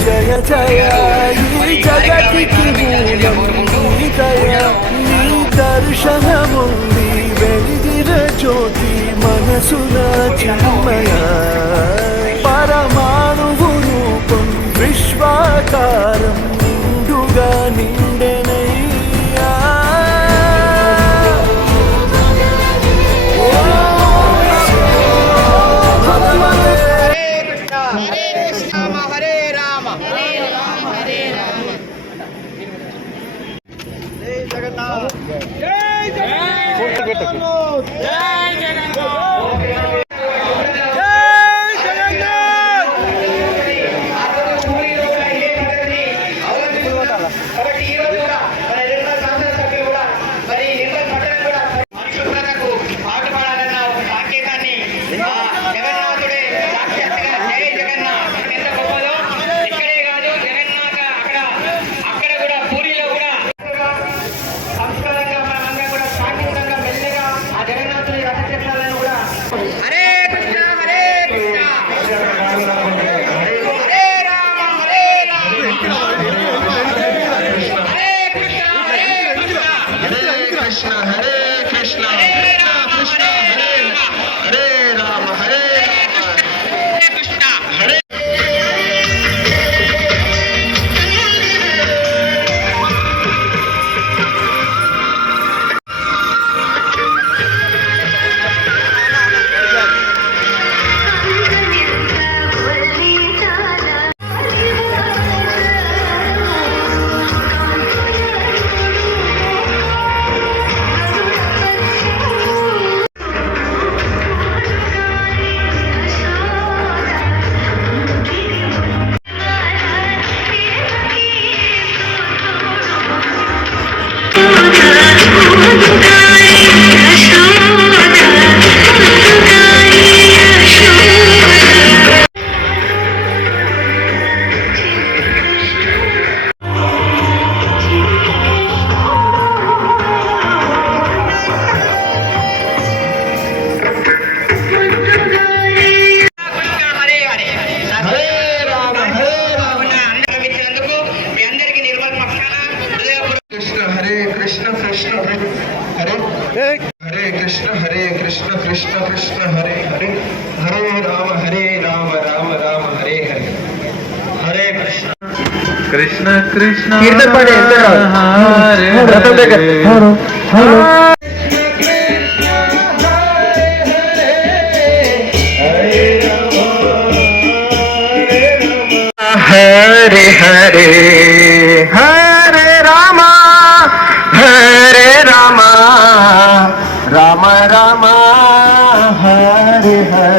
జయ జయ ఈ జగతికి మూలం నీ దయ నీ దర్శనముంది వెలిగిన జ్యోతి మనసున చిన్మయ పరమాణువు రూపం విశ్వాకారం నిండుగా నిండెనయ్యా हरे कृष्ण कृष्ण कृष्ण हरे हरे हरे राम राम राम हरे हरे हरे कृष्ण कृष्ण कृष्ण कीर्तन पाड़े हरे हरे हरे हरे रामा राम राम हरे हरे